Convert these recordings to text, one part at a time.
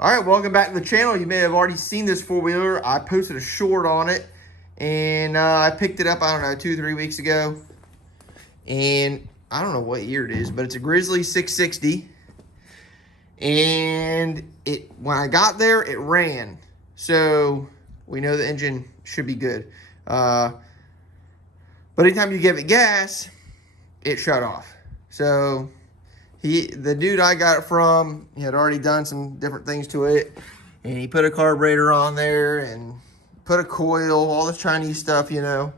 All right, welcome back to the channel. You may have already seen this four-wheeler. I posted a short on it, and I picked it up, I don't know, 2-3 weeks ago. And I don't know what year it is, but it's a Grizzly 660. And when I got there, it ran. So we know the engine should be good. But anytime you give it gas, it shut off. So the dude I got it from, he had already done some different things to it, and he put a carburetor on there and put a coil, all this Chinese stuff, you know.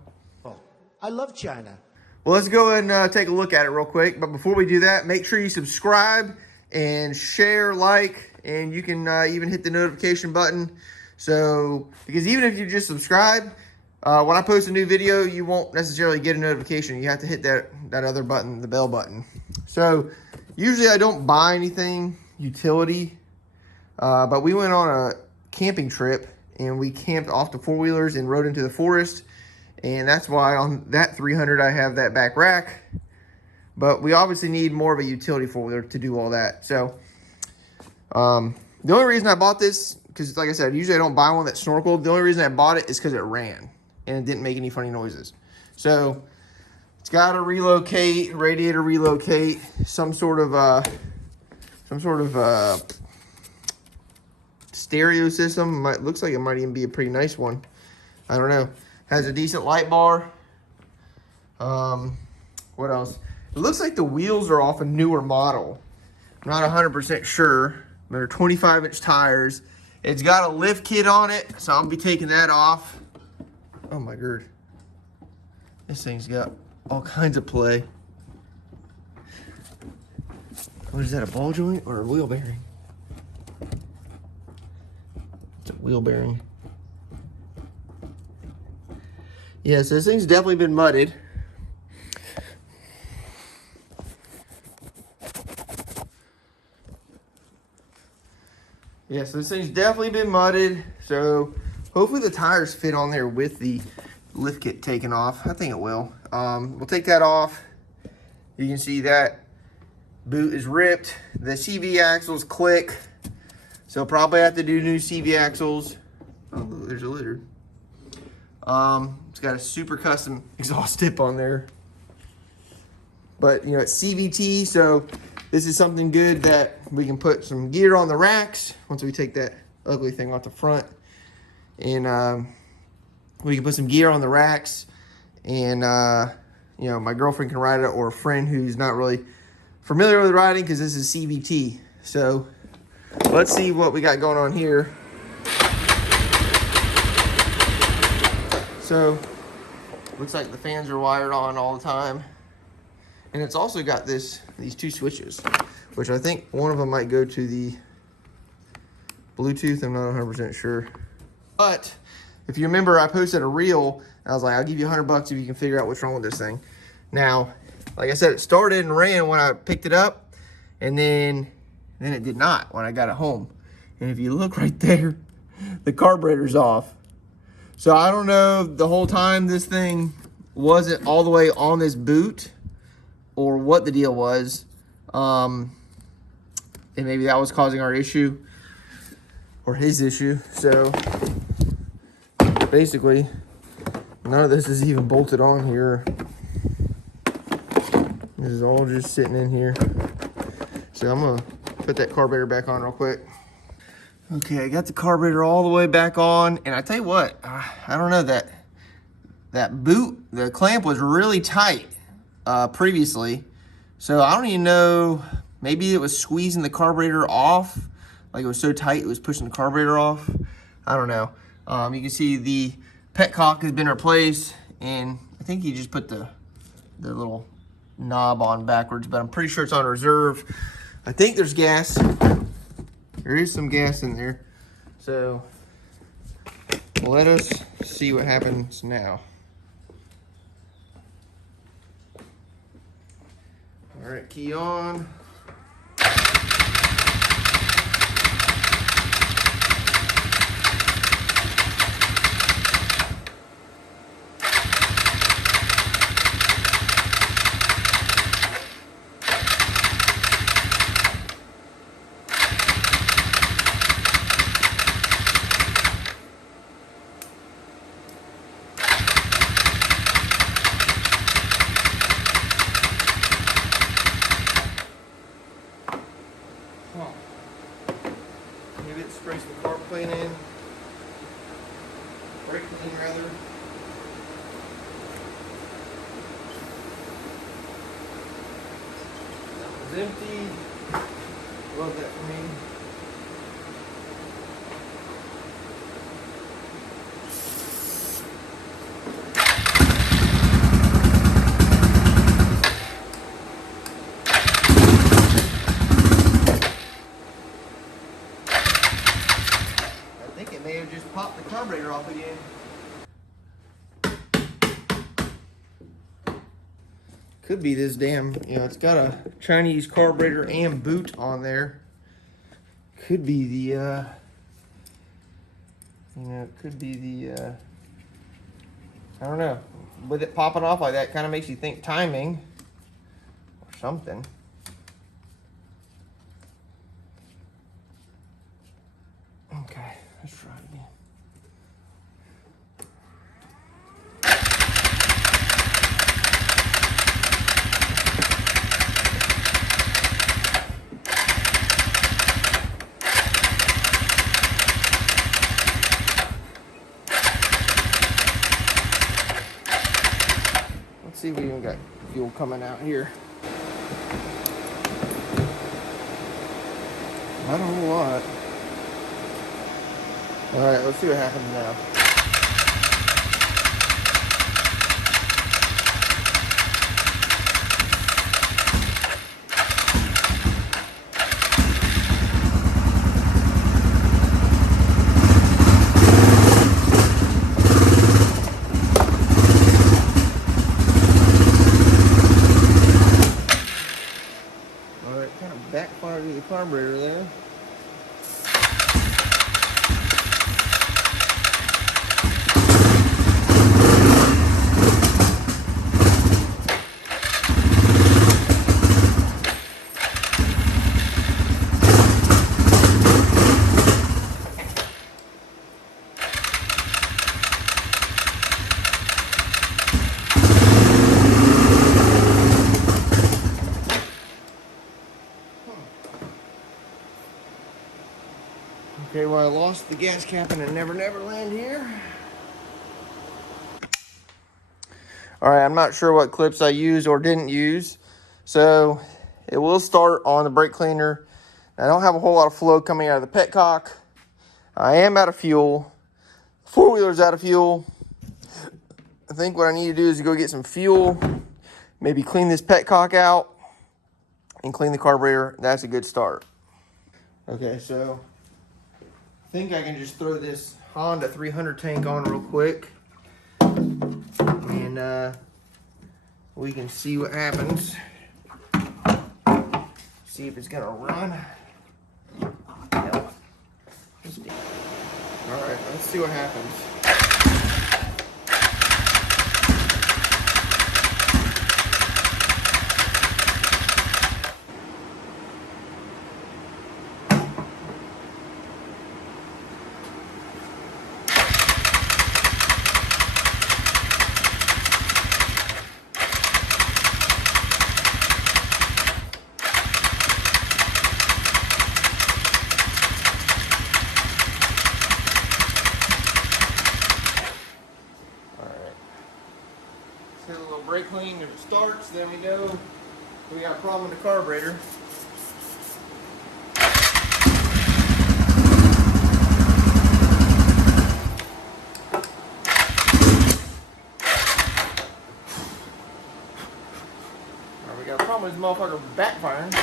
I love China. Well, let's go and take a look at it real quick. But before we do that, make sure you subscribe and share, like, and you can even hit the notification button. So, because even if you just subscribe, when I post a new video, you won't necessarily get a notification. You have to hit that other button, the bell button. So, usually I don't buy anything utility, but we went on a camping trip, and we camped off the four-wheelers and rode into the forest. And that's why on that 300 I have that back rack. But we obviously need more of a utility four-wheeler to do all that. So, the only reason I bought this, because like I said, usually I don't buy one that snorkeled. The only reason I bought it is because it ran and it didn't make any funny noises. So, it's got to relocate, radiator relocate, some sort of stereo system. Looks like it might even be a pretty nice one. I don't know. Has a decent light bar. What else? It looks like the wheels are off a newer model. I'm not 100% sure. They're 25-inch tires. It's got a lift kit on it, so I'll be taking that off. Oh my god. This thing's got all kinds of play. What is that, a ball joint or a wheel bearing? It's a wheel bearing. Yeah, so this thing's definitely been mudded. Yeah, so this thing's definitely been mudded. So hopefully the tires fit on there with the lift kit taken off. I think it will. We'll take that off. You can see that boot is ripped. The CV axles click. So probably have to do new CV axles. Oh, there's a lizard. It's got a super custom exhaust tip on there. But, you know, it's CVT, so this is something good that we can put some gear on the racks once we take that ugly thing off the front. And we can put some gear on the racks, and, you know, my girlfriend can ride it, or a friend who's not really familiar with riding, because this is CVT. So let's see what we got going on here. So, looks like the fans are wired on all the time. And it's also got these two switches, which I think one of them might go to the Bluetooth. I'm not 100% sure. But, if you remember, I posted a reel, and I was like, I'll give you $100 if you can figure out what's wrong with this thing. Now, like I said, it started and ran when I picked it up, and then it did not when I got it home. And if you look right there, the carburetor's off. So I don't know the whole time this thing wasn't all the way on this boot, or what the deal was. And maybe that was causing our issue, or his issue. So basically, none of this is even bolted on here. This is all just sitting in here. So I'm gonna put that carburetor back on real quick. Okay, I got the carburetor all the way back on, and I tell you what, I don't know, that boot, the clamp was really tight previously, so I don't even know, maybe it was squeezing the carburetor off, like it was so tight it was pushing the carburetor off. I don't know. You can see the petcock has been replaced, and I think he just put the little knob on backwards, but I'm pretty sure it's on reserve. I think there's gas. There is some gas in there, so let us see what happens now. All right, key on. of it, spray some carb clean in. Brake clean rather. That one's empty. Love that for me. I think it may have just popped the carburetor off again. Could be this damn, it's got a Chinese carburetor and boot on there. Could be the, it could be the, I don't know. With it popping off like that, kind of makes you think timing or something. Okay, let's try it again. Let's see if we even got fuel coming out here. Not a whole lot. All right, let's see what happens now. All right, kind of backfired to the carburetor there. Okay, well, I lost the gas cap in a Never Never Land here. All right, I'm not sure what clips I used or didn't use. So it will start on the brake cleaner. I don't have a whole lot of flow coming out of the petcock. I am out of fuel. Four-wheeler's out of fuel. I think what I need to do is go get some fuel, maybe clean this petcock out, and clean the carburetor. That's a good start. Okay, so I think I can just throw this Honda 300 tank on real quick, and we can see what happens. See if it's gonna run. Nope. All right, let's see what happens. Hit a little brake clean if it starts, then we know we got a problem with the carburetor. Alright, we got a problem with this motherfucker backfiring.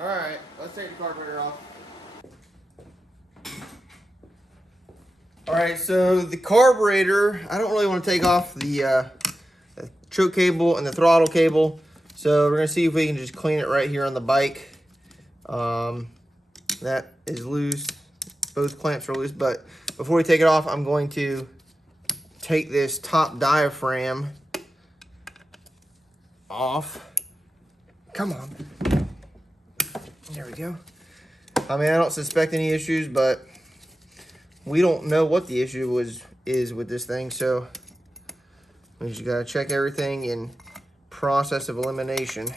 Alright, let's take the carburetor off. Alright, so the carburetor, I don't really want to take off the choke cable and the throttle cable. So we're going to see if we can just clean it right here on the bike. That is loose. Both clamps are loose, but before we take it off, I'm going to take this top diaphragm off. Come on. There we go. I mean, I don't suspect any issues, but we don't know what the issue is with this thing, so we just gotta check everything in process of elimination.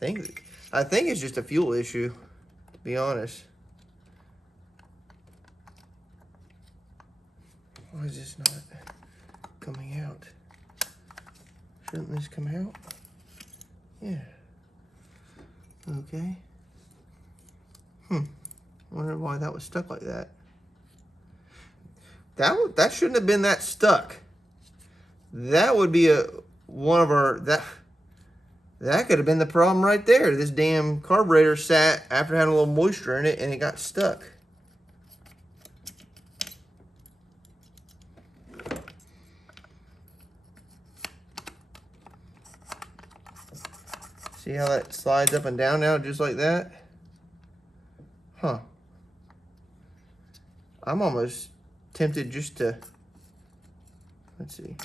I think it's just a fuel issue, to be honest. Why is this not coming out? Shouldn't this come out? Yeah. Okay. Wonder why that was stuck like that. That shouldn't have been that stuck. That would be one of our that could have been the problem right there. This damn carburetor sat after having a little moisture in it and it got stuck. See how that slides up and down now, just like that? Huh. I'm almost tempted just to, let's see.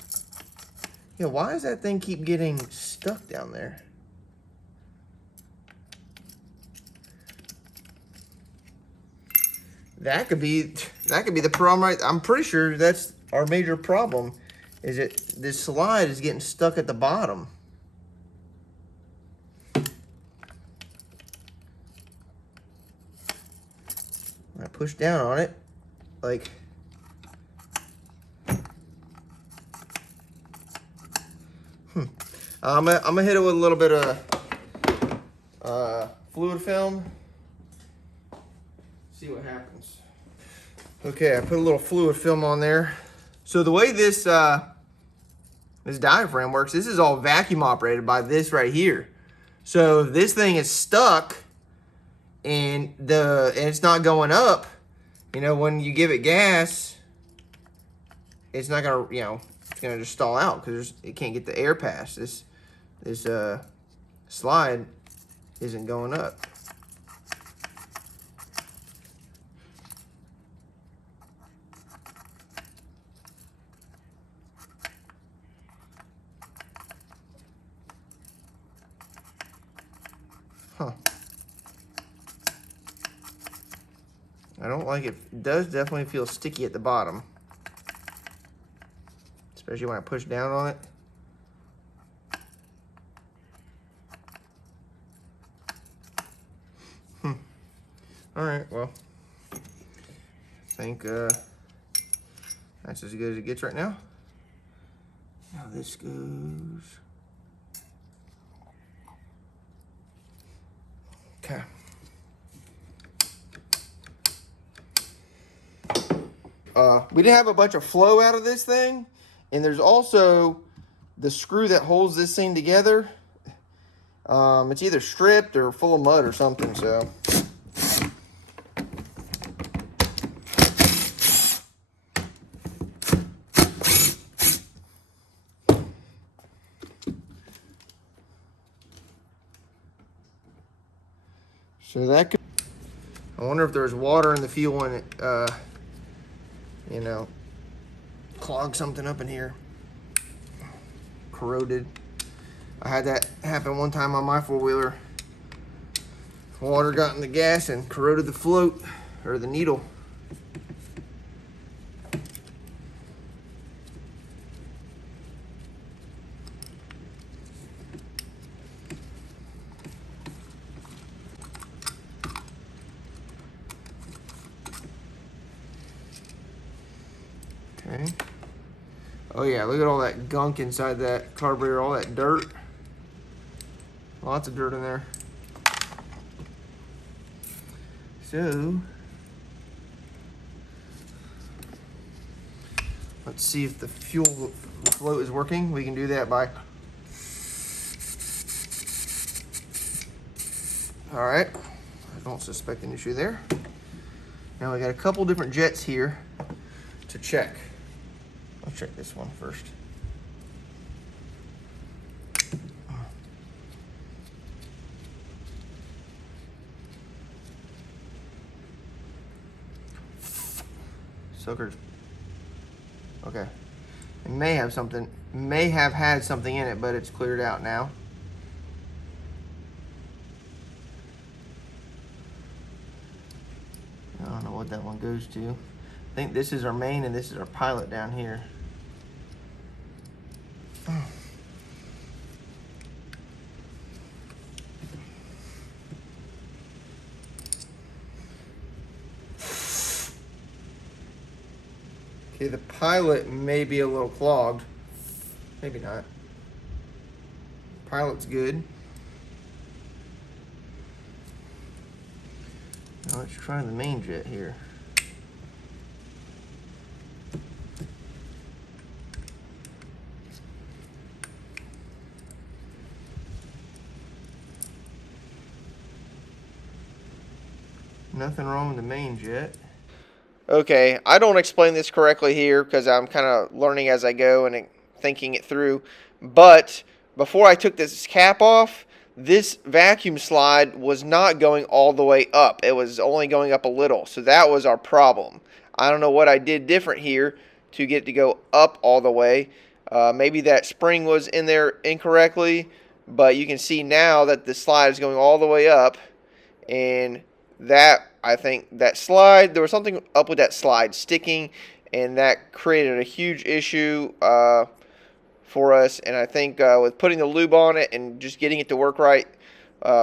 Yeah, why does that thing keep getting stuck down there? That could be the problem, right? I'm pretty sure that's our major problem, is that this slide is getting stuck at the bottom. I push down on it, like, I'm gonna hit it with a little bit of fluid film. See what happens. Okay, I put a little fluid film on there. So the way this this diaphragm works, this is all vacuum operated by this right here. So if this thing is stuck and it's not going up, you know, when you give it gas, it's not gonna, you know, it's gonna just stall out because it can't get the air past. This slide isn't going up. Huh. I don't like it. It does definitely feel sticky at the bottom, especially when I push down on it. All right, well, I think that's as good as it gets right now. Now this goes. Okay. We did have a bunch of flow out of this thing, and there's also the screw that holds this thing together. It's either stripped or full of mud or something, so. So that could, I wonder if there's water in the fuel and it, you know, clog something up in here. Corroded. I had that happen one time on my four-wheeler. Water got in the gas and corroded the float, or the needle. Okay. Oh yeah, look at all that gunk inside that carburetor, all that dirt. Lots of dirt in there. So, let's see if the fuel float is working. We can do that by, all right. I don't suspect an issue there. Now we got a couple different jets here to check. Let's check this one first. Suckers. Okay. It may have something. may have had something in it, but it's cleared out now. I don't know what that one goes to. I think this is our main and this is our pilot down here. Okay, the pilot may be a little clogged. Maybe not. Pilot's good. Now let's try the main jet here. Nothing wrong with the main jet. Okay, I don't explain this correctly here because I'm kind of learning as I go and thinking it through. But before I took this cap off, this vacuum slide was not going all the way up. It was only going up a little. So that was our problem. I don't know what I did different here to get it to go up all the way. Maybe that spring was in there incorrectly. But you can see now that the slide is going all the way up. And that, I think, that slide, there was something up with that slide sticking, and that created a huge issue for us. And I think with putting the lube on it and just getting it to work right,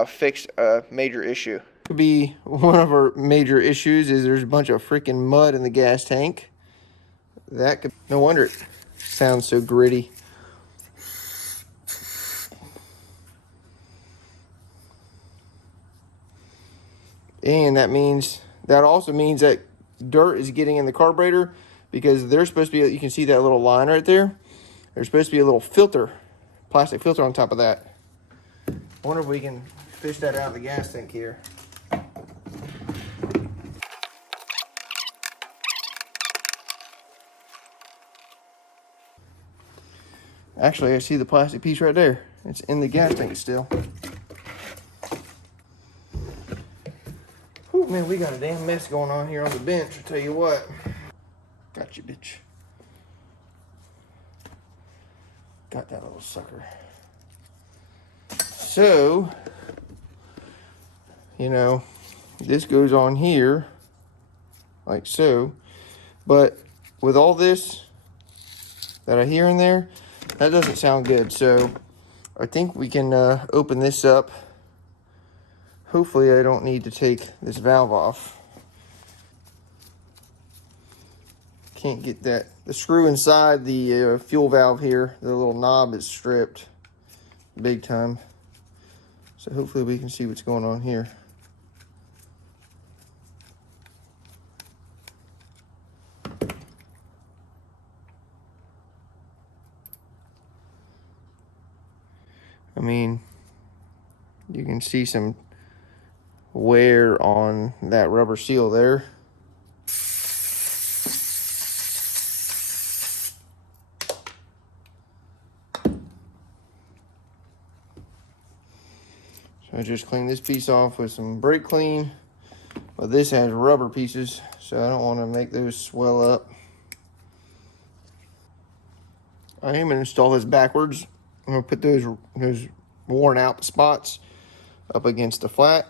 fixed a major issue. Could be one of our major issues is there's a bunch of freaking mud in the gas tank. That could, no wonder it sounds so gritty. And that also means that dirt is getting in the carburetor, because there's supposed to be, you can see that little line right there. There's supposed to be a little filter, plastic filter on top of that. I wonder if we can fish that out of the gas tank here. Actually, I see the plastic piece right there. It's in the gas tank still. Whew, man, we got a damn mess going on here on the bench, I tell you what. Got you, bitch. Got that little sucker. So, you know, this goes on here, like so. But with all this that I hear in there, that doesn't sound good. So, I think we can open this up. Hopefully I don't need to take this valve off. Can't get that. The screw inside the fuel valve here, the little knob is stripped big time. So hopefully we can see what's going on here. I mean, you can see some wear on that rubber seal there. So I just cleaned this piece off with some brake clean, but this has rubber pieces, so I don't want to make those swell up. I am going to install this backwards. I'm going to put those worn out spots up against the flat.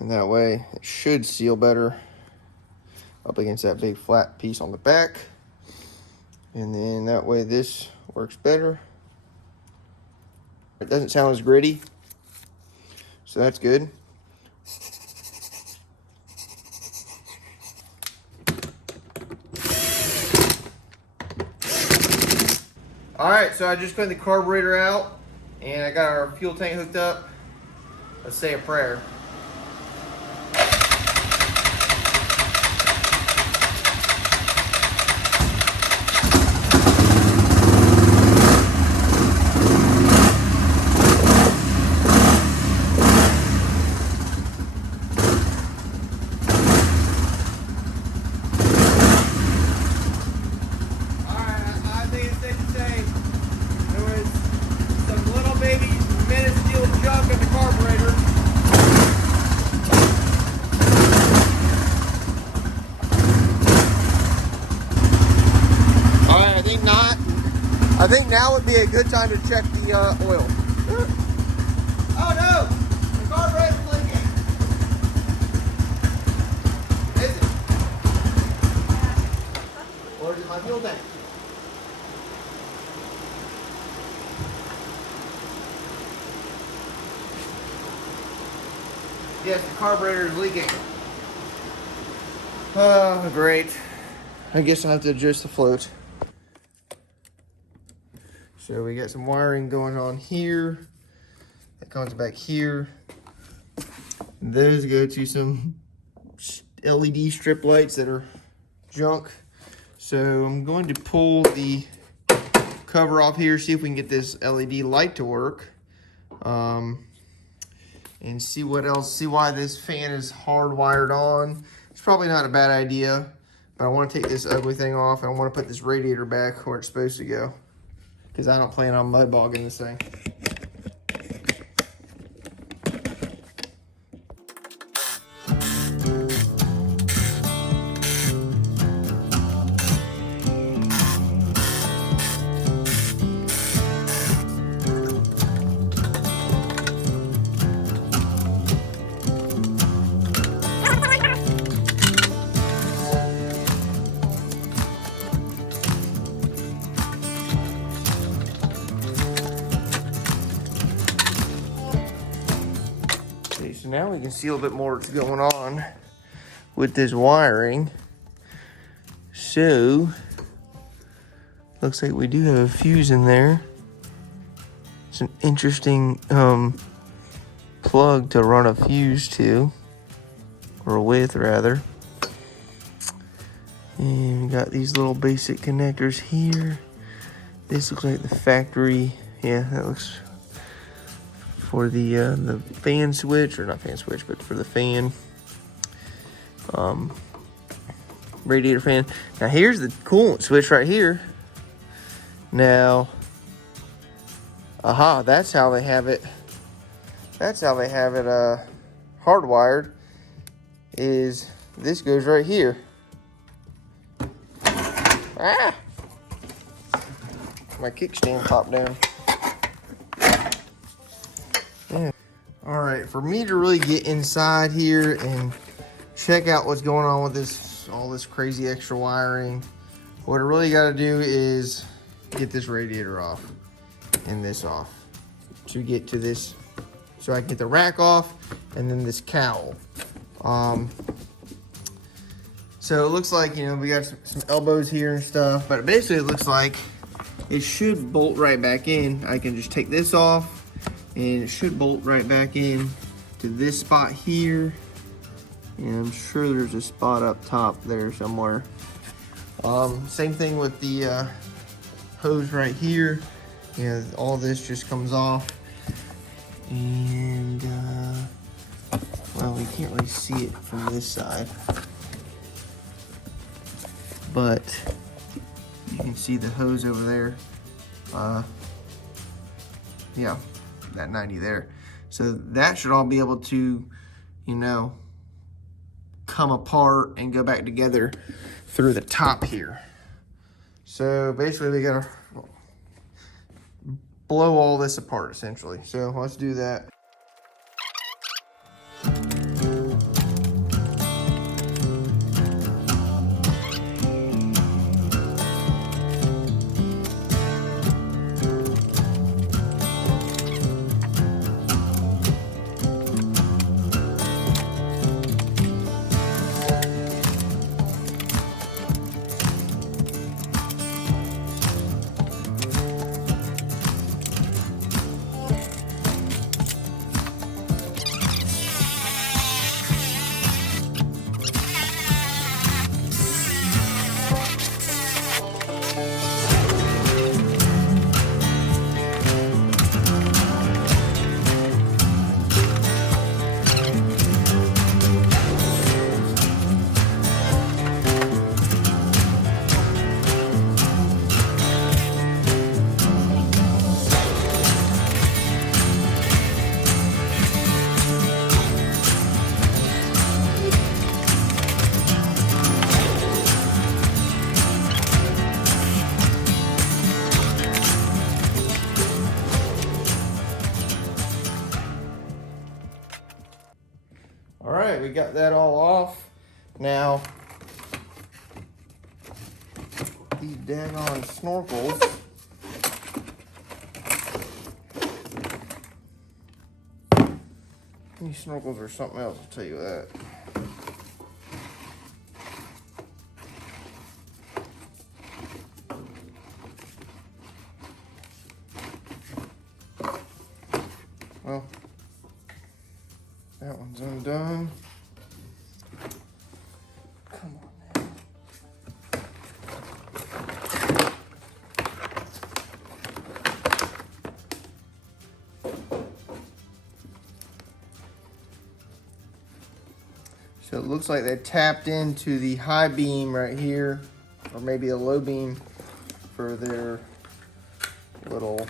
And that way it should seal better up against that big flat piece on the back. And then that way this works better. It doesn't sound as gritty, so that's good. All right, so I just cleaned the carburetor out and I got our fuel tank hooked up. Let's say a prayer. Minuscule junk in the carburetor. think now would be a good time to check the oil. Oh no! The carburetor's leaking! Is it? Or is it my fuel tank? Yes, the carburetor is leaking. Oh, great. I guess I'll have to adjust the float. So we got some wiring going on here. That comes back here. Those go to some LED strip lights that are junk. So I'm going to pull the cover off here, see if we can get this LED light to work. And see what else, see why this fan is hardwired on. It's probably not a bad idea, but I want to take this ugly thing off and I want to put this radiator back where it's supposed to go, because I don't plan on mud bogging this thing. So now we can see a little bit more what's going on with this wiring. So, looks like we do have a fuse in there. It's an interesting plug to run a fuse to, or with rather. And we got these little basic connectors here. This looks like the factory. Yeah, that looks for the fan switch, or not fan switch, but for the fan, radiator fan. Now here's the coolant switch right here. Now, aha, that's how they have it. That's how they have it hardwired. Is this goes right here. Ah! My kickstand popped down. Yeah. All right, for me to really get inside here and check out what's going on with this, all this crazy extra wiring, what I really got to do is get this radiator off and this off to get to this, so I can get the rack off and then this cowl. So it looks like, you know, we got some elbows here and stuff, but basically it looks like it should bolt right back in. I can just take this off and it should bolt right back in to this spot here. And I'm sure there's a spot up top there somewhere. Same thing with the hose right here. You know, all this just comes off. And, well, we can't really see it from this side. But you can see the hose over there. Yeah, that 90 there. So that should all be able to, you know, come apart and go back together through the top here. So basically we gotta blow all this apart essentially. So let's do that. All right, we got that all off. Now, these daggone snorkels. These snorkels are something else, I'll tell you that. Well, that one's undone. Come on now. So it looks like they tapped into the high beam right here, or maybe a low beam for their little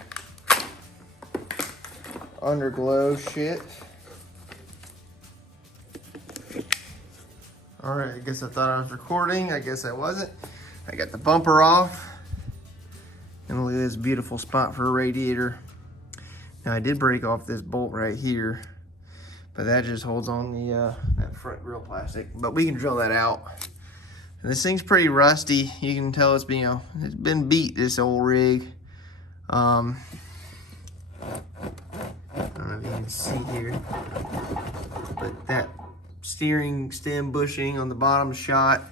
underglow shit. All right, I guess I thought I was recording. I guess I wasn't. I got the bumper off. And look at this beautiful spot for a radiator. Now I did break off this bolt right here, but that just holds on the that front grill plastic. But we can drill that out. And this thing's pretty rusty. You can tell it's been, you know, it's been beat, this old rig. I don't know if you can see here, but that steering stem bushing on the bottom shot.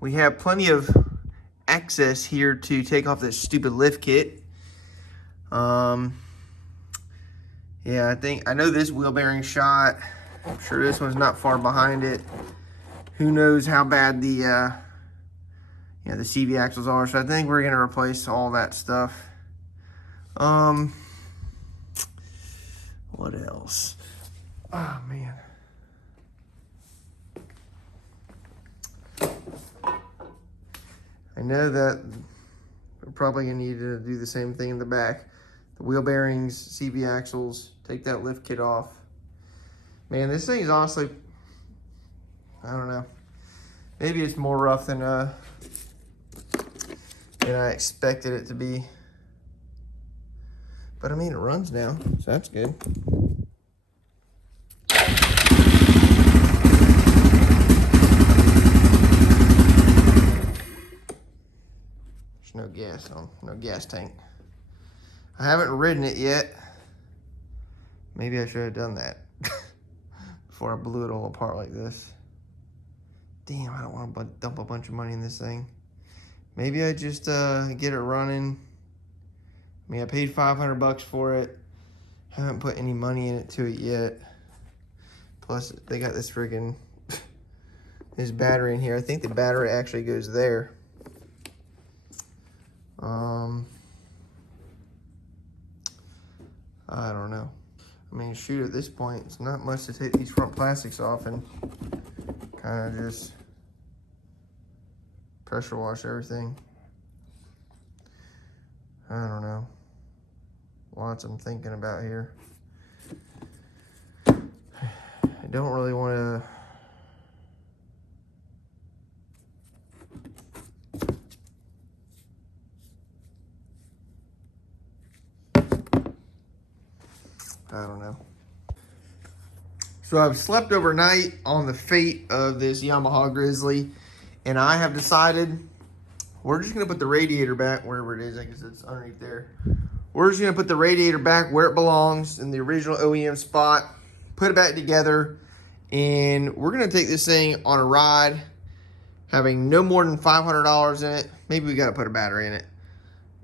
We have plenty of access here to take off this stupid lift kit. Yeah, I know this wheel bearing shot. I'm sure this one's not far behind it. Who knows how bad the the CV axles are. So I think we're gonna replace all that stuff. What else? Oh man. I know that we're probably gonna need to do the same thing in the back. The wheel bearings, CV axles, take that lift kit off. Man, this thing is honestly, I don't know. Maybe it's more rough than I expected it to be. But I mean, it runs now, so that's good. There's no gas on, no gas tank. I haven't ridden it yet. Maybe I should have done that before I blew it all apart like this. Damn, I don't want to dump a bunch of money in this thing. Maybe I just get it running. I mean, I paid 500 bucks for it. Haven't put any money in it to it yet. Plus, they got this friggin' this battery in here. I think the battery actually goes there. I don't know. I mean, shoot, at this point, it's not much to take these front plastics off and kind of just pressure wash everything. I don't know. Lots I'm thinking about here. I don't really want to. I don't know. So I've slept overnight on the fate of this Yamaha Grizzly, and I have decided we're just gonna put the radiator back wherever it is. I guess it's underneath there. We're just gonna put the radiator back where it belongs in the original OEM spot, put it back together, and we're gonna take this thing on a ride, having no more than $500 in it. Maybe we gotta put a battery in it,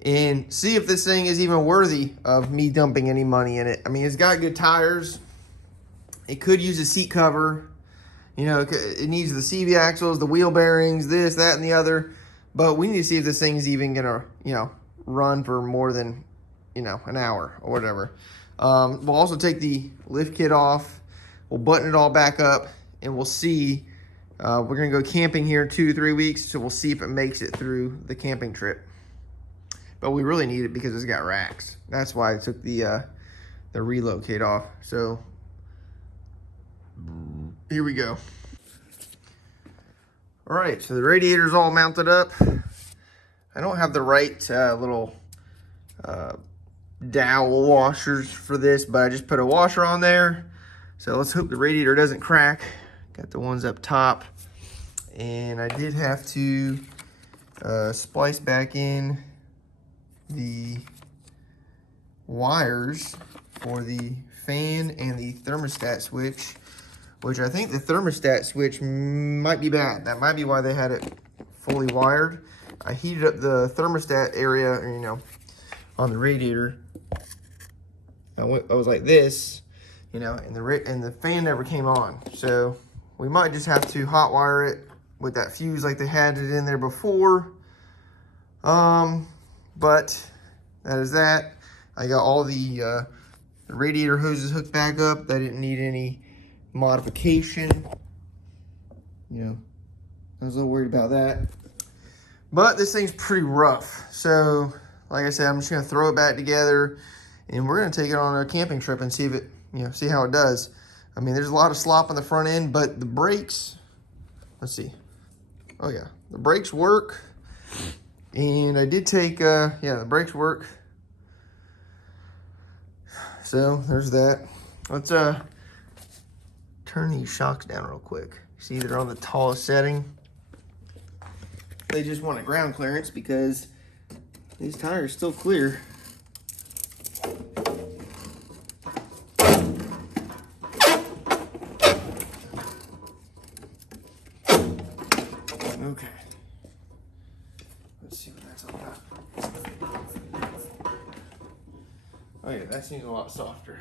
and see if this thing is even worthy of me dumping any money in it. I mean, it's got good tires. It could use a seat cover. You know, it needs the CV axles, the wheel bearings, this, that, and the other. But we need to see if this thing is even gonna, you know, run for more than, you know, an hour or whatever. We'll also take the lift kit off. We'll button it all back up, and we'll see. We're gonna go camping here 2 to 3 weeks, so we'll see if it makes it through the camping trip. But we really need it because it's got racks. That's why I took the relocate off. So here we go. All right, so the radiator's all mounted up. I don't have the right little dowel washers for this, but I just put a washer on there, So let's hope the radiator doesn't crack. Got the ones up top. And I did have to splice back in the wires for the fan and the thermostat switch, which I think the thermostat switch might be bad. That might be why they had it fully wired. I heated up the thermostat area, you know, on the radiator. I was like this, you know, and the fan never came on. So we might just have to hot wire it with that fuse like they had it in there before. But that is that. I got all the radiator hoses hooked back up. That didn't need any modification. You know, I was a little worried about that. But this thing's pretty rough. So, like I said, I'm just gonna throw it back together and we're gonna take it on a camping trip and see if it, you know, see how it does. I mean, there's a lot of slop on the front end, but the brakes, let's see. Oh yeah, the brakes work. And I did take, yeah, the brakes work. So there's that. Let's turn these shocks down real quick. See, they're on the tallest setting. They just want a ground clearance because these tires still clear. Okay. Let's see what that's all about. Oh yeah, that seems a lot softer.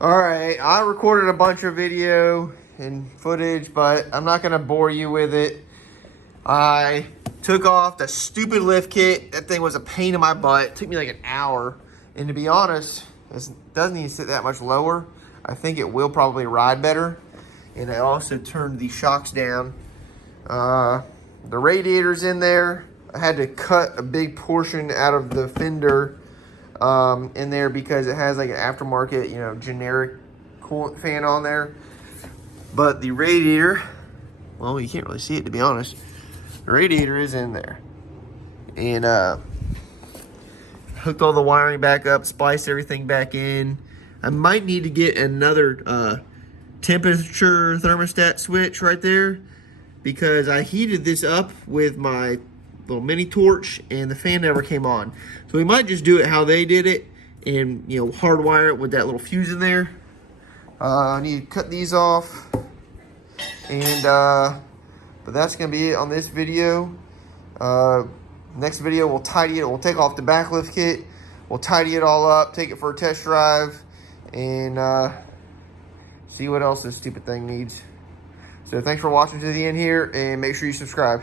All right, I recorded a bunch of video and footage, but I'm not gonna bore you with it. I took off the stupid lift kit. That thing was a pain in my butt. It took me like an hour. And to be honest, this doesn't even sit that much lower. I think it will probably ride better. And I also turned the shocks down. The radiator's in there. I had to cut a big portion out of the fender in there because it has like an aftermarket, you know, generic coolant fan on there. But the radiator, well, you can't really see it to be honest. The radiator is in there. And hooked all the wiring back up, spliced everything back in. I might need to get another temperature thermostat switch right there because I heated this up with my little mini torch and the fan never came on. So we might just do it how they did it and, you know, hardwire it with that little fuse in there. I need to cut these off. And but that's gonna be it on this video. Next video we'll tidy it. We'll take off the back lift kit. We'll tidy it all up, take it for a test drive, and see what else this stupid thing needs. So thanks for watching to the end here, and make sure you subscribe.